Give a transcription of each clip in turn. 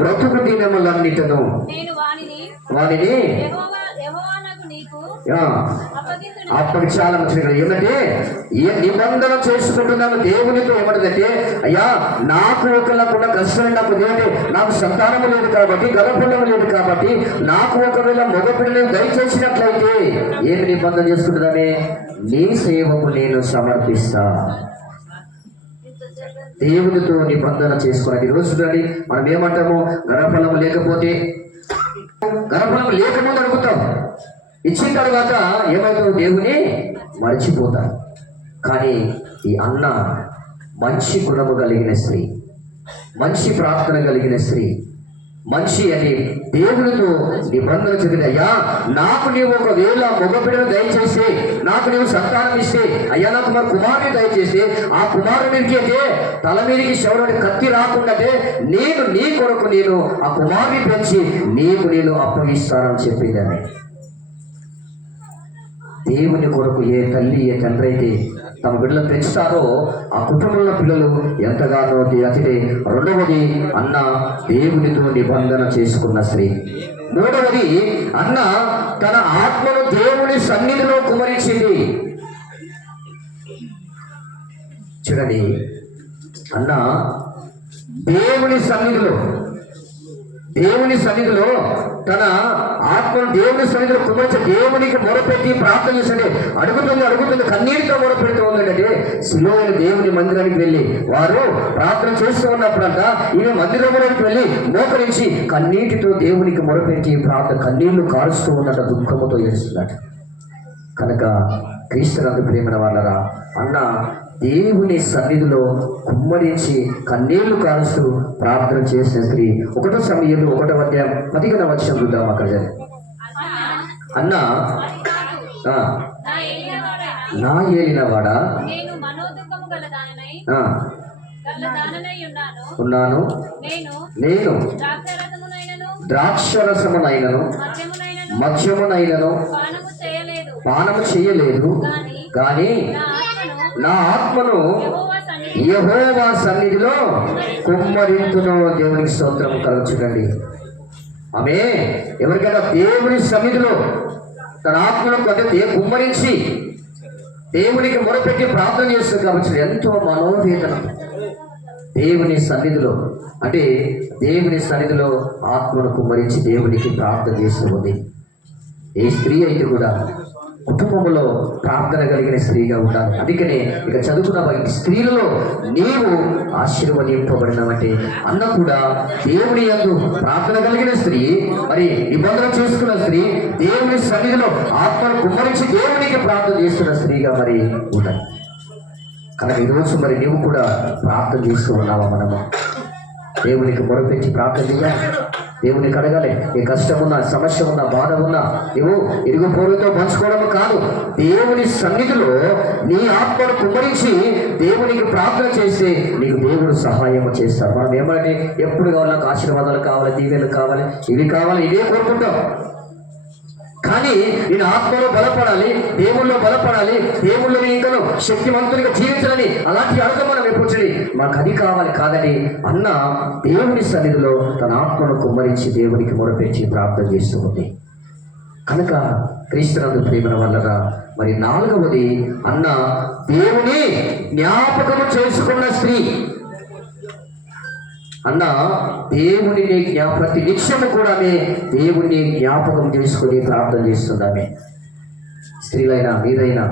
బ్రతుకు దినములన్నిటను వానిని అప్పటికి చాలా మంచిది. ఏంటంటే నిబంధన చేసుకుంటున్నాను దేవునితో. ఏమంటుందంటే, అయ్యా నాకు ఒకళ్ళకుండా కష్టం, నాకు ఏంటంటే నాకు సంతానం లేదు కాబట్టి, గర్భఫలం లేదు కాబట్టి, నాకు ఒకవేళ మగపిల్లని దయచేసినట్లయితే ఏమి నిబంధన చేసుకుంటున్నామే, నీ సేవకు నేను సమర్పిస్తా. దేవునితో నిబంధన చేసుకోవాలి. ఈరోజు చూడండి, మనం ఏమంటాము, గర్భఫలం లేకపోతే, గర్భఫలం లేకపోతే అడుగుతాం, ఇచ్చిన తర్వాత ఏమవుతావు, దేవుని మర్చిపోతాం. కానీ ఈ అన్న మంచి గుణము కలిగిన స్త్రీ, మంచి ప్రార్థన కలిగిన స్త్రీ, మంచి అని దేవునితో నిబంధన చదివి, అయ్యా నాకు నీవు ఒకవేళ మగబిడ్డను దయచేసి, నాకు నీవు సంతానం ఇస్తే, అయ్యా నాకు మా కుమారుని దయచేసి, ఆ కుమారునికి అయితే తల మీదకి శవరుడి కత్తి రాకుండా నేను నీ కొరకు నేను ఆ కుమారుని పెంచి నీకు నేను అప్పగిస్తానని చెప్పిందని. దేవుని కొరకు ఏ తల్లి ఏ తండ్రి అయితే తమ బిడ్డలను పెంచుతారో ఆ కుటుంబంలో పిల్లలు ఎంతగానో అతిథి. రెండవది, అన్న దేవునితో నిబంధన చేసుకున్న స్త్రీ. మూడవది, అన్న తన ఆత్మను దేవుని సన్నిధిలో కుమరించింది. చూడండి, అన్న దేవుని సన్నిధిలో తన ఆత్మను దేవుని సన్నిధిలో కుమర్చి దేవునికి మొరపెట్టి ప్రార్థన చేసండి. అడుగుతుంది కన్నీటితో మొరపెడుతూ ఉందంటే, సిలోని దేవుని మందిరానికి వెళ్ళి వారు ప్రార్థన చేస్తూ ఉన్నప్పుడంట ఈమె మందిరంలోకి వెళ్ళి మోకరించి కన్నీటితో దేవునికి మొరపెట్టి ప్రార్థన, కన్నీళ్లు కారుస్తూ ఉన్నట, దుఃఖముతో ఏడుస్తున్నట. కనుక క్రీస్తునందు ప్రియమైన వాళ్ళరా, అన్న దేవుని సన్నిధిలో కుమ్మరించి కన్నీళ్లు కారుస్తూ ప్రార్థన చేసిన స్త్రీ. 1 సమయంలో 1వ అధ్యాయం 15వ వచనం చూద్దాం. అక్కడ అన్న నా ఏలినవాడా ఉన్నాను, నేను ద్రాక్షరసమునైనను మద్యమునైనను పానము చేయలేదు, కానీ నా ఆత్మను యెహోవా సన్నిధిలో కుమ్మరింతును. దేవునికి స్తోత్రం కలుగుచునండి. ఆమె ఎవరికైనా దేవుని సన్నిధిలో తన ఆత్మను కుమ్మరించి దేవునికి మొరపెట్టి ప్రార్థన చేస్తుంది కాబట్టి ఎంతో మనోవేదన. దేవుని సన్నిధిలో అంటే దేవుని సన్నిధిలో ఆత్మను కుమ్మరించి దేవునికి ప్రార్థన చేస్తుంది. ఏ స్త్రీ అయితే కూడా కుటుంబంలో ప్రార్థన కలిగిన స్త్రీగా ఉండాలి. అందుకనే ఇక చదువుకున్న స్త్రీలలో నీవు ఆశీర్వదింపబడినవంటే అన్న కూడా దేవుని యందు ప్రార్థన కలిగిన స్త్రీ, మరి నిబంధన చేసుకున్న స్త్రీ, దేవుని సన్నిధిలో ఆత్మను కుమ్మరించి దేవునికి ప్రార్థన చేస్తున్న స్త్రీగా మరి ఉండాలి. కనుక ఈరోజు మరి నీవు కూడా ప్రార్థన చేస్తూ ఉన్నావా? మనము దేవునికి మొరపెట్టి ప్రార్థన చేయాలి, దేవునికి అడగాలి. ఏ కష్టం ఉన్నా, సమస్య ఉన్నా, బాధ ఉన్నా నువ్వు ఇరుగు పొరుగుతో పంచుకోవడం కాదు, దేవుని సన్నిధిలో నీ ఆత్మను కుమ్మరించి దేవునికి ప్రార్థన చేస్తే నీకు దేవుడు సహాయం చేస్తాడు. మనం ఏమని ఎప్పుడు కావాలి, నాకు ఆశీర్వాదాలు కావాలి, దీవెనలు కావాలి, ఇవి కావాలి, ఇవే కోరుకుంటాం. కానీ నేను ఆత్మలో బలపడాలి, దేవుల్లో బలపడాలి, దేవుళ్ళు ఇంకను శక్తివంతునిగా జీవించాలని అలాంటి అర్థం మనం ఎప్పుడు మాకు అది కావాలి కాదని అన్న దేవుని సన్నిధిలో తన ఆత్మను కుమ్మరించి దేవునికి మొరపెట్టి ప్రార్థన చేస్తూ ఉంది. కనుక క్రీస్తునందు ప్రేమల వల్లగా మరి 4వది, అన్న దేవుని జ్ఞాపకము చేసుకున్న స్త్రీ. అన్న దేవుని ప్రతి నిత్యము కూడా దేవుణ్ణి జ్ఞాపకం చేసుకుని ప్రార్థన చేస్తుందామే. స్త్రీలైనా మీరైనా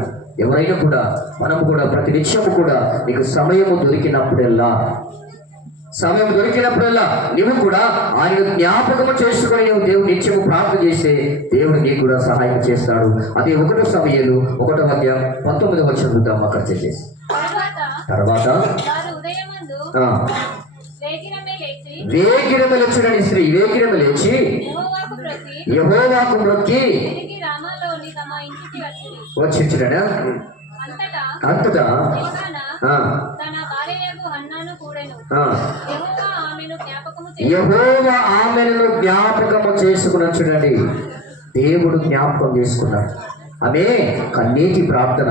ఎవరైనా కూడా మనము కూడా ప్రతి నిత్యము కూడా నీకు సమయం దొరికినప్పుడల్లా నువ్వు కూడా ఆయన జ్ఞాపకము చేసుకుని నువ్వు దేవుడు నిత్యము ప్రార్థన చేస్తే దేవుడు నీకు కూడా సహాయం చేస్తాడు. అదే 1 సమూయేలు 1వ అధ్యాయం 19వ వచనం చూద్దాం. అక్కడ చేసేసి తర్వాత వేగిరము లేచుడని స్త్రీ వేగిరము లేచి యెహోవాకు మ్రొక్కి వచ్చించుడా. అంతటా యెహోవా ఆమెను జ్ఞాపకము చేసుకుని చూడండి. దేవుడు జ్ఞాపకం చేసుకున్నాడు. ఆమె కన్నీటి ప్రార్థన,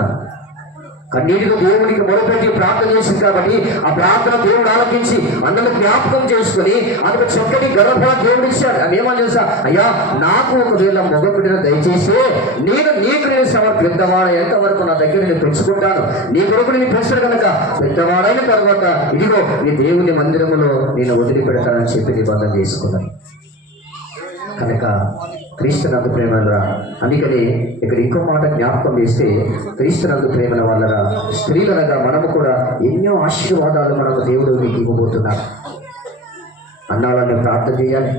కన్నీటితో దేవునికి మొదలుపెట్టి ప్రార్థన చేసింది కాబట్టి ఆ ప్రార్థన దేవుడు ఆలకించి అన్నను జ్ఞాపకం చేసుకుని అందుకు చక్కటి గర్భఫల దేవుడు ఇచ్చాడు. అవి ఏమని తెలుసా, అయ్యా నాకు ఒకవేళ మగబిడ్డను దయచేసి నీకు నేను పెద్దవాడ ఎంతవరకు నా దగ్గర నేను పెంచుకుంటాను, నీ కొరకు నేను పెంచాను కనుక పెద్దవాడైన తర్వాత ఇదిగో నీ దేవుని మందిరములో నేను వదిలిపెడతానని చెప్పి నిబంధన చేసుకున్నాను. కనుక క్రీస్తునందు ప్రేమలరా, అందుకని ఇక్కడ ఇంకో మాట జ్ఞాపకం చేస్తే క్రీస్తునందు ప్రేమల వల్లరా స్త్రీలనగా మనము కూడా ఎన్నో ఆశీర్వాదాలు మనము దేవుడు మీకు ఇవ్వబోతున్నారు. అన్నాళ్ళని ప్రార్థన చేయాలి,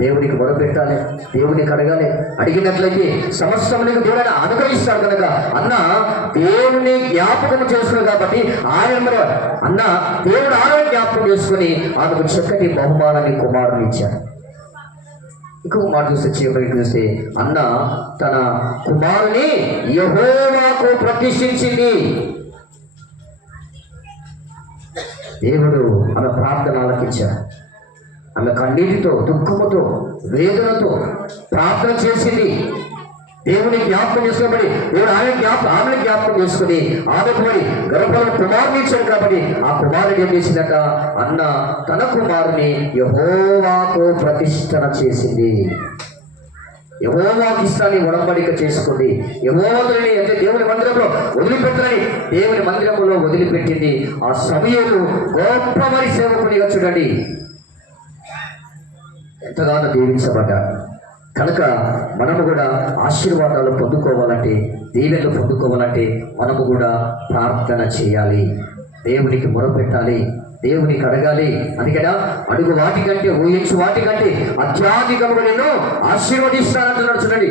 దేవునికి మొదలుపెట్టాలి, దేవునికి అడగాలి. అడిగినట్లయితే సమస్తం నీకు దేవుడని అనుగ్రహిస్తాడు. కనుక అన్న దేవుని జ్ఞాపకం చేసుకున్నాడు కాబట్టి అన్న దేవుడు ఆయన జ్ఞాపకం చేసుకుని ఆమెకు చక్కటి బహుమానాన్ని కుమారుని ఇచ్చాడు. ఇంకొక మాట చూస్తే అన్న తన కుమారుని యెహోవాకు ప్రతిష్ఠించింది. దేవుడు ఆమె ప్రార్థన ఆలకించాడు. ఆమె కన్నీటితో, దుఃఖముతో, వేదనతో ప్రార్థన చేసింది. దేవుని జ్ఞాపకం చేసుకోబడి దేవుడు ఆమెను జ్ఞాపకం చేసుకుని ఆమెకు మరి గర్భంలో కుమారుని ఇచ్చాడు కాబట్టి ఆ కుమారుడు ఏం చేసిందట, అన్న తన కుమారుని యెహోవాకు ప్రతిష్ఠన చేసింది. యెహోవాకు ఇష్టాన్ని ఉడంబడిక చేసుకుంది. యెహోవాని అంటే దేవుని మందిరంలో వదిలిపెట్టని దేవుని మందిరంలో వదిలిపెట్టింది. ఆ సమయంలో గొప్ప మరి సేవకునిగా చూడండి ఎంతగానో దీవించబడ్డాడు. కనుక మనము కూడా ఆశీర్వాదాలు పొందుకోవాలంటే, దీవెనలు పొందుకోవాలంటే మనము కూడా ప్రార్థన చేయాలి, దేవునికి మొరపెట్టాలి, దేవునికి అడగాలి. అందుకనా అడుగు వాటికంటే, ఊహించు వాటికంటే అత్యాధికంగా నేను ఆశీర్వదిస్తానంటున్నాడు. చూడండి,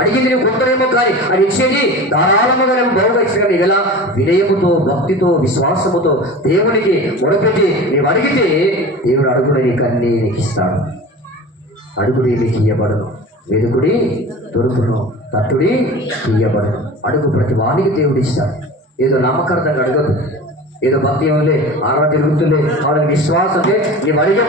అడిగింది నీకు కొందరేమో కానీ అది ఇచ్చేది ధారాళముగా నేను బహుగా ఇచ్చిన. ఎలా వినయముతో, భక్తితో, విశ్వాసముతో దేవునికి మొరపెట్టి నీవు అడిగితే దేవుడు అడుగుడు నీకు అన్నీ నీకు ఇస్తాడు. అడుగుడి మీకు ఇయ్యబడను, వెదుకుడి దొరుకును, తట్టుడి తీయబడను. అడుగు ప్రతి వానికి దేవుడు ఇస్తాడు. ఏదో నామకార్థంగా అడగదు, ఏదో భక్తి ఏమలే ఆరాధన తిరుగుతులే వాళ్ళకి విశ్వాసం అంటే నీవు అడిగే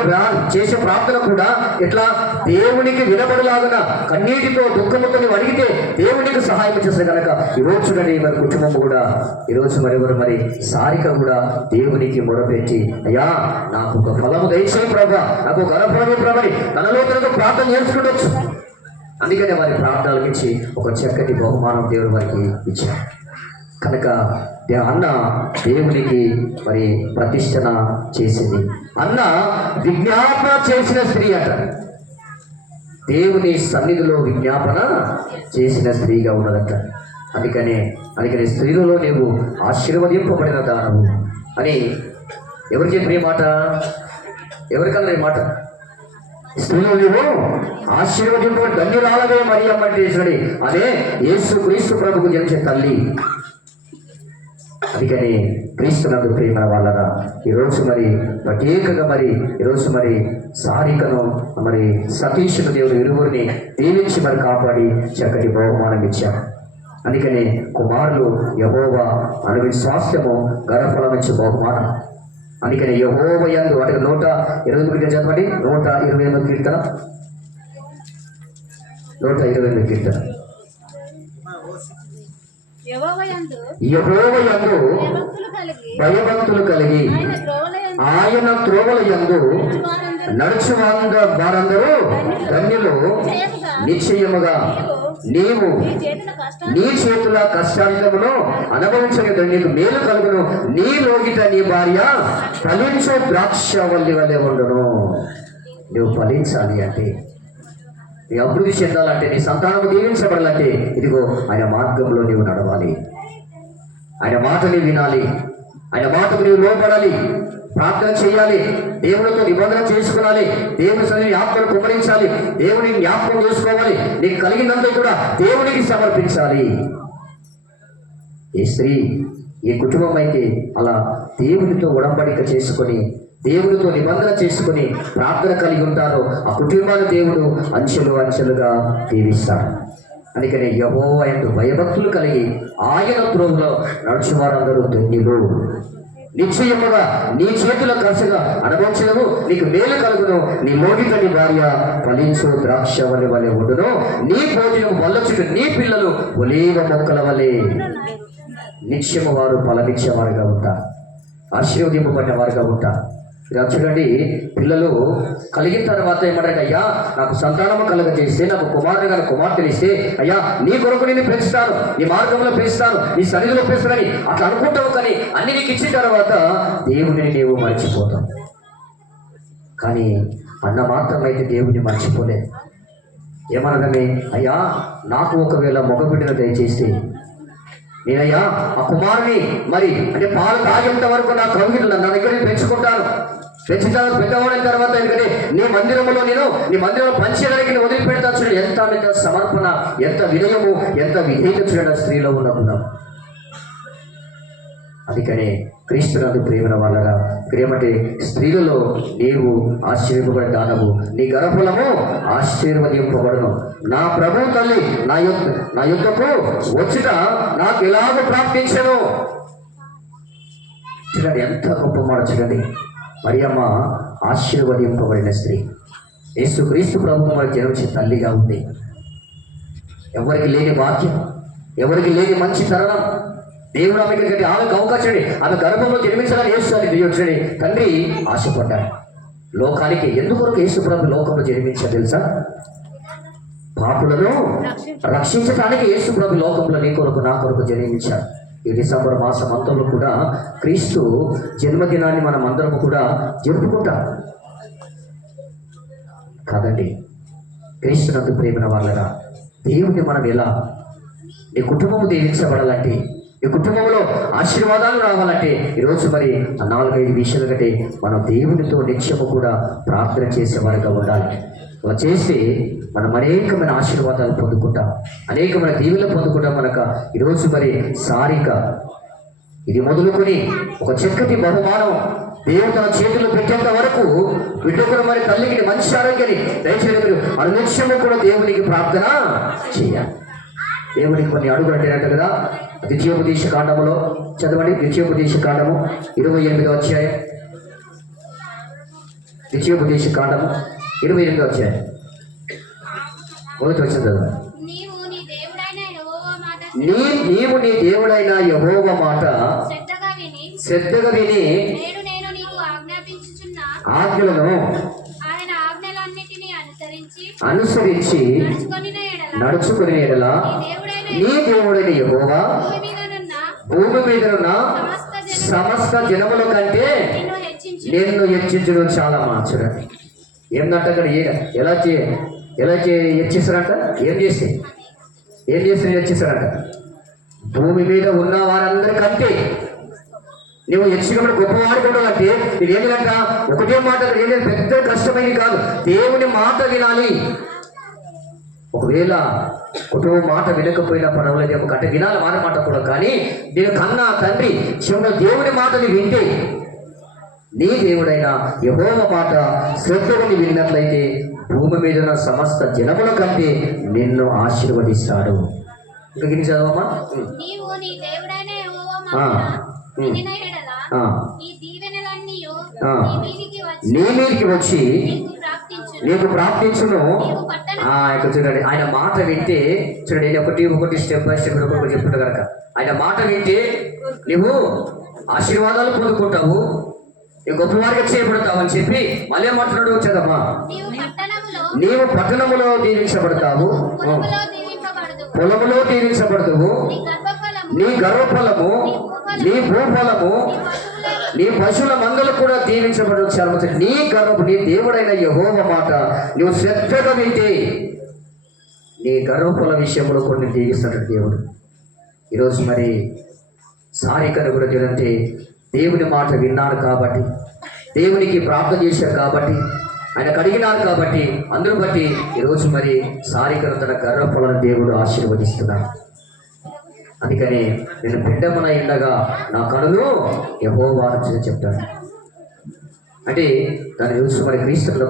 చేసే ప్రార్థన కూడా ఇట్లా దేవునికి వినబడలాగన కన్నీటితో, దుఃఖముతో నీవు అడిగితే దేవునికి సహాయం చేస్తే కనుక ఈరోజు చూడండి మరి కుటుంబం కూడా ఈరోజు మరి సారిక కూడా దేవునికి మొరపెట్టి అయ్యా నాకు ఒక ఫలము దయచేయి ప్రభా, నాకు ఒక గర్భఫలము ప్రభని తనలో తనకు ప్రార్థన చేసుకుంటొచ్చు. అందుకనే వారి ప్రార్థనలకు ఇచ్చి ఒక చక్కటి బహుమానం దేవుడు వారికి ఇచ్చారు. కనుక అన్న దేవునికి మరి ప్రతిష్టన చేసింది. అన్న విజ్ఞాపన చేసిన స్త్రీ అట, దేవుని సన్నిధిలో విజ్ఞాపన చేసిన స్త్రీగా ఉన్నదట. అందుకనే స్త్రీలలో నీవు ఆశీర్వదింపబడిన దానవు అని ఎవరు చెప్పిన మాట, ఎవరికన్నా ఈ మాట, స్త్రీలో నీవు ఆశీర్వదింపబడి ధన్యురాలవే మరియమ్మ అంటే చూడండి, అదే యేసు క్రీస్తు ప్రభుకు జనించే తల్లి. అందుకని క్రీస్తునందు ప్రేమ వాళ్ళరా ఈరోజు మరి ప్రత్యేకంగా ఈరోజు సారికను సతీష్ను దేవుడు ఇరువురిని దీవించి కాపాడి చక్కటి బహుమానం ఇచ్చారు. అందుకని కుమారులు యెహోవా అనువి స్వాస్థ్యము గర్భఫలం నుంచి బహుమానం. అందుకని యెహోవా యందు అంటే 128 చదవండి, 128 కీర్తన, 128 కీర్తన. యెహోవా యందు భయభక్తులు కలిగి ఆయన త్రోవల యందు నడుచు వారందరూ ధన్యులు. నిశ్చయముగా నీవు నీ చేతుల కష్టాంతమును అనుభవించగలదు, నీకు మేలు కలుగును. నీ లోగిట నీ భార్య ఫలించు ద్రాక్షవల్లి వలె ఉండును. నువ్వు ఫలించాలి అంటే, నీ అభివృద్ధి చెందాలంటే, నీ సంతానము దీవించబడాలంటే ఇదిగో ఆయన మార్గంలో నీవు నడవాలి, ఆయన మాటని వినాలి, ఆయన మాటకు నీవు లోపడాలి, ప్రార్థన చేయాలి, దేవునితో నిబంధన చేసుకోవాలి, దేవుని సన్నిధిని ఆత్మను కుమ్మరించాలి, దేవుని జ్ఞాపకం చేసుకోవాలి, నీకు కలిగినంత కూడా దేవునికి సమర్పించాలి. ఈ స్త్రీ, ఈ కుటుంబం అయితే అలా దేవునితో ఉడంబడిక చేసుకొని, దేవునితో నిబంధన చేసుకుని ప్రార్థన కలిగి ఉంటారో ఆ కుటుంబాన్ని దేవుడు అంచెలు అంచెలుగా దీవిస్తాడు. అందుకని యెహోవా యందు భయభక్తులు కలిగి ఆయన త్రోవలో నడుచువారందరూ ధన్యులు. నిశ్చయముగా నీ చేతుల ఖర్చుగా అనుభవించను, నీకు మేలు కలుగును. నీ లోగిట నీ భార్య ఫలించు ద్రాక్షవల్లి వలె ఉండును. నీ భోజనం వల్ల చుట్టూ నీ పిల్లలు ఒలీవ మొక్కల వలె. నిత్యము వారు ఫలమిచ్చేవారుగా ఉంటారు, ఆశీర్వదింపబడిన వారుగా ఉంటారు. ఇలా చూడండి, పిల్లలు కలిగిన తర్వాత ఏమంటారు, అయ్యా నాకు సంతానము కలగజేస్తే, నాకు కుమారుని కానీ కుమార్తెనిస్తే, అయ్యా నీ కొరకు నేను పెంచుతాను, నీ మార్గంలో పెంచుతాను, నీ సన్నిధిలో పెంచుతానని అట్లా అనుకుంటావు. కానీ అన్ని నీకు ఇచ్చిన తర్వాత దేవుడిని నీవు మర్చిపోతావు. కానీ అన్న మాత్రమైతే దేవుడిని మర్చిపోలేదు. ఏమనడమే, అయ్యా నాకు ఒకవేళ మగబిడ్డను దయచేస్తే నేనయ్యా ఆ కుమారుని మరి అంటే పాలు తాగేంత వరకు నా కవితలు నా దగ్గర పెంచుకుంటాను, పెంచుతాను, పెద్దవాడిన తర్వాత ఎందుకంటే నీ మందిరంలో పంచేయడానికి నేను వదిలిపెడతాను. చూడండి ఎంత సమర్పణ, ఎంత వినయము, ఎంత విధేయత చూడండి ఆ స్త్రీలో ఉన్నప్పుడు. అందుకనే క్రీస్తునందు ప్రేమన వాళ్ళగా ప్రేమటే స్త్రీలలో నీవు ఆశీర్వదింపబడిన దానవు, నీ గర్భఫలము ఆశీర్వదింపబడును. నా ప్రభు తల్లి నా యుద్ధకు వచ్చుట నాకు ఎలాగ ప్రాప్తించను. చూడండి ఎంత గొప్ప మాట. చూడండి, మరియమ్మ ఆశీర్వదింపబడిన స్త్రీ. యేసుక్రీస్తు ప్రభువు మన జన్మించే తల్లిగా ఉంది. ఎవరికి లేని వాక్యం, ఎవరికి లేని మంచి తరుణం దేవుడు ఆమెకి ఆమెకు అవకాశం, ఆమె గర్భంలో జన్మించాలని యేసు తండ్రి ఆశపడ్డాడు. లోకానికి ఎందుకొరకు యేసు ప్రభు లోకంలో జన్మించారు తెలుసా? పాపులను రక్షించడానికి యేసు ప్రభు లోకంలో నీ కొరకు నా కొరకు జన్మించారు. ఈ డిసెంబర్ మాసం అంతంలో కూడా క్రీస్తు జన్మదినాన్ని మనం అందరము కూడా జరుపుకుంటాం కాదండి. క్రీస్తునందు ప్రేమన వాళ్ళగా దేవుడిని మనం ఎలా, నీ కుటుంబము దీవించబడాలంటే, ఈ కుటుంబంలో ఆశీర్వాదాలు రావాలంటే ఈరోజు మరి 4-5 విషయాలు కంటే మనం దేవునితో నిత్యము కూడా ప్రార్థన చేసేవారుగా ఉండాలి. అలా చేస్తే మనం అనేకమైన ఆశీర్వాదాలు పొందుకుంటాం, అనేకమైన దీవెనలు పొందుకుంటాం. మనకు ఈరోజు మరి సారిక ఇది మొదలుకొని ఒక చక్కటి బహుమానం దేవుడు తన చేతులు పెట్టేంత వరకు బిడ్డకుడు మరి తల్లికి మంచి ఆరోగ్యాన్ని దయచేయగలరు. అనునిత్యము కూడా దేవునికి ప్రార్థన చేయాలి. దేవునికి కొన్ని అడుగులు అంటే కదా, ద్వితీయోపదేశ కాండములో చదవండి. ద్వితీయోపదేశ కాండము 28వ అధ్యాయం, ద్వితీయోపదేశ కాండము 28వ అధ్యాయం 1వ వచనం చదవండి. నీవు నీ దేవుడైన యెహోవా మాట శ్రద్ధగా విని ఆజ్ఞలను అనుసరించి నడుచుకుని ఎడల నీ దేవుడైన యెహోవా భూమి మీదనున్న సమస్త జనముల కంటే నిన్ను హెచ్చించడం చాలా మార్చడండి. ఏంటంటే అక్కడ ఎలా హెచ్చిస్తారంట, ఏం చేస్తే హెచ్చిస్తారంట, భూమి మీద ఉన్న వారందరికంటే నువ్వు హెచ్చుకమైన గొప్పవాడుకుంటావు. అంటే ఇది ఏంటంట, ఒకటే మాట, ఏదైనా పెద్ద కష్టమైనది కాదు, దేవుని మాట వినాలి. ఒకవేళ కుటుంబం మాట వినకపోయినా పర్వాలేదు, అంటే వినాలి వారి మాట కూడా. కానీ నేను కన్నా తండ్రి చివరి దేవుని మాటని వింటే, నీ దేవుడైన యెహోవా మాట శ్రద్ధగా విన్నట్లయితే భూమి మీద ఉన్న సమస్త జనముల కంటే నిన్ను ఆశీర్వదిస్తాడు. ఇంకా గిని చదవమ్మా. నీ మీదికి వచ్చి నీకు ప్రాప్తించును. ఇక్కడ చూడండి, ఆయన మాట వింటే చూడండి, ఒకటి స్టెప్ బై స్టెప్ చెప్తుంటా కనుక, ఆయన మాట వింటే నువ్వు ఆశీర్వాదాలు పొందుకుంటావు, గొప్పవారిగా చేయబడతావు అని చెప్పి మళ్ళీ ఏమంటున్నాడు చదమ్మా. నీవు పట్టణములో దీవించబడతావు, పొలములో దీవించబడతావు, నీ గర్భఫలము, నీ భూఫలము, నీ పశువుల మందలు కూడా దీవించబడవచ్చు. నీ దేవుడైన యెహోవా మాట నువ్వు శ్రద్ధగా వింటే నీ గర్భఫల విషయంలో కొన్ని దీవిస్తాడు దేవుడు. ఈరోజు మరి సారికను కూడా చూడంటే దేవుని మాట విన్నారు కాబట్టి, దేవునికి ప్రార్థన చేశారు కాబట్టి, ఆయన కడిగినారు కాబట్టి, అందరూ బట్టి ఈరోజు మరి సారికను తన గర్భఫలను దేవుడు ఆశీర్వదిస్తున్నాడు. అందుకని నేను బిడ్డమున ఉండగా నా కనులు యెహోవా అని చెప్తాను. అంటే దాన్ని చూసి మరి క్రీస్తులు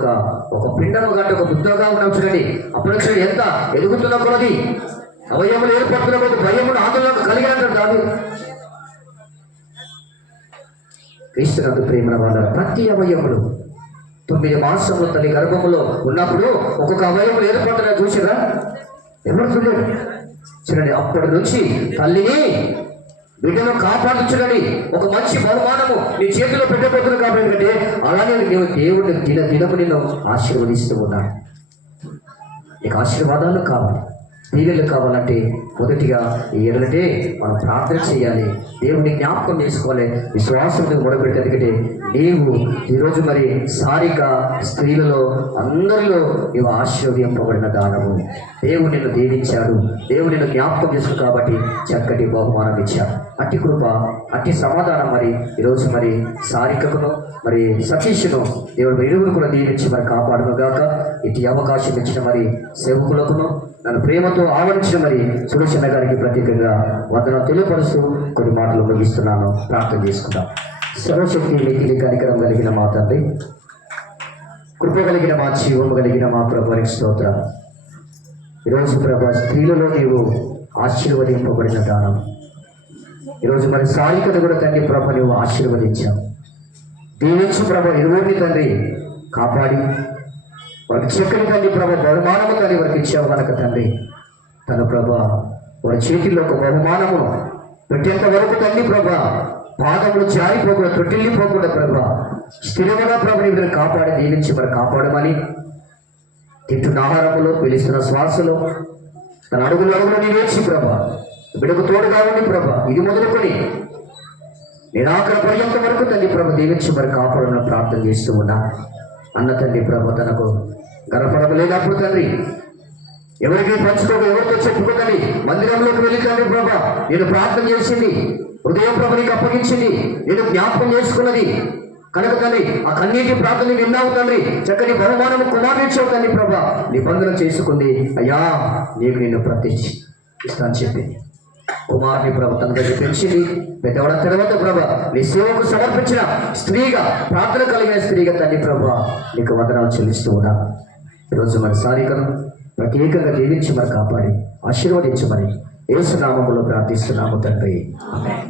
ఒక పిండము కంటే ఒక బుద్ధగా ఉన్నాం చూడండి. అప్పుడు చూడండి ఎంత ఎదుగుతున్న కొలది, అవయములు ఏర్పడుతున్న కొద్ది భయములు ఆందోళన కలిగినట్టు కాదు. క్రీస్తునందు ప్రేమన వాళ్ళ ప్రతి అవయములు 9 మాసముల తల్లి గర్భములో ఉన్నప్పుడు ఒక్కొక్క అవయములు ఏర్పడుతున్నా చూసారా? ఎవరు చూడండి చూడండి. అప్పటి నుంచి తల్లిని బిడ్డను కాపాడుచునని ఒక మంచి బహుమానము నీ చేతిలో పెట్టబోతున్నావు కాబట్టి, ఎందుకంటే అలానే నీవు దేవుడు దినము నిన్ను ఆశీర్వదిస్తూ ఉన్నాడు. నీకు ఆశీర్వాదాలు కావాలి, దీవెనలు కావాలంటే మొదటిగా ఏంటంటే మనం ప్రార్థన చేయాలి, దేవుని జ్ఞాపకం చేసుకోవాలి, విశ్వాసం మొదలుపెట్టి. ఎందుకంటే నీవు ఈరోజు మరి సారిక స్త్రీలలో అందరిలో నీవు ఆశీర్వదింపబడిన దానము. దేవుడు నిన్ను దీవించాడు, దేవుడు నిన్ను జ్ఞాపకం చేసుకు కాబట్టి చక్కటి బహుమానం ఇచ్చాడు. అట్టి కృప, అట్టి సమాధానం మరి ఈరోజు మరి సారికకును మరి సతీష్ను దేవుడు ఇరువురు కూడా దీవించి మరి కాపాడును గాక. ఇటు అవకాశం ఇచ్చిన మరి సేవకులకును నన్ను ప్రేమతో ఆవరించిన మరి సురేషన్న గారికి ప్రత్యేకంగా వందనం తెలియపరుస్తూ కొన్ని మాటలు ముగిస్తున్నాను. ప్రార్థన చేసుకుంటాం. సర్వశక్తి మిగిలి కనికరం కలిగిన మా తండ్రి, కృప కలిగిన మా జీవము కలిగిన మా ప్రభునికి స్తోత్రం. ఈరోజు ప్రభా స్త్రీలలో నీవు ఆశీర్వదింపబడిన దానం. ఈరోజు మరి సారికను కూడా తండ్రి ప్రభ నువ్వు ఆశీర్వదించావు. దీవించు ప్రభ ఇరువురిని తండ్రి కాపాడి వారికి చక్కని తండ్రి ప్రభ బహుమానము తండ్రి వారికి ఇచ్చావు కనుక తండ్రి తన ప్రభ వారి చేతిలో ఒక బహుమానము పెట్టేంత వరకు తండ్రి ప్రభ పాదములు జారిపోకుండా తొట్టిల్లిపోకుండా ప్రభ స్థిరముగా ప్రభ నీ కాపాడి దీవించి మరి కాపాడమని, తింటున్న ఆహారములో పిలుస్తున్న శ్వాసలో తన అడుగులు నీ వేచి ప్రభ బిడకు తోడుగా ఉండి ప్రభ ఇది మొదలుకొని నిరాకర పర్యంత వరకు తండ్రి ప్రభ దీవించి మరి కాపాడమని ప్రార్థన చేస్తూ ఉన్నా. అన్న తండ్రి ప్రభ తనకు గర్భఫలము లేనప్పుడు తండ్రి ఎవరికి పంచుకోక ఎవరితో చెప్పుకోకండి మందిరంలోకి వెళ్ళి తండ్రి ప్రభ నేను ప్రార్థన చేసింది, హృదయం ప్రభ నీకు అప్పగించింది, నేను జ్ఞాపకం చేసుకున్నది కనుక తండ్రి ఆ కన్నీటి ప్రార్థన విన్నావు తండ్రి, చక్కని బహుమానము కుమారునిచ్చావు తండ్రి ప్రభ నిబంధన చేసుకుంది. అయ్యా నీకు నేను ప్రత్యక్ష ఇస్తాను చెప్పింది. కుమారుని ప్రభ తన దగ్గర పెంచింది. పెద్దవాడ తర్వాత ప్రభ నీ సేవకు సమర్పించిన స్త్రీగా, ప్రార్థన కలిగిన స్త్రీగా తండ్రి ప్రభ నీకు వందనాలు చెల్లిస్తూ ఉన్నా. ఈరోజు మరి సారికను ప్రత్యేకంగా దీవించి మరి కాపాడి ఆశీర్వదించమని యేసు నామములో ప్రార్థిస్తున్నాము తండ్రి. ఆమేన్.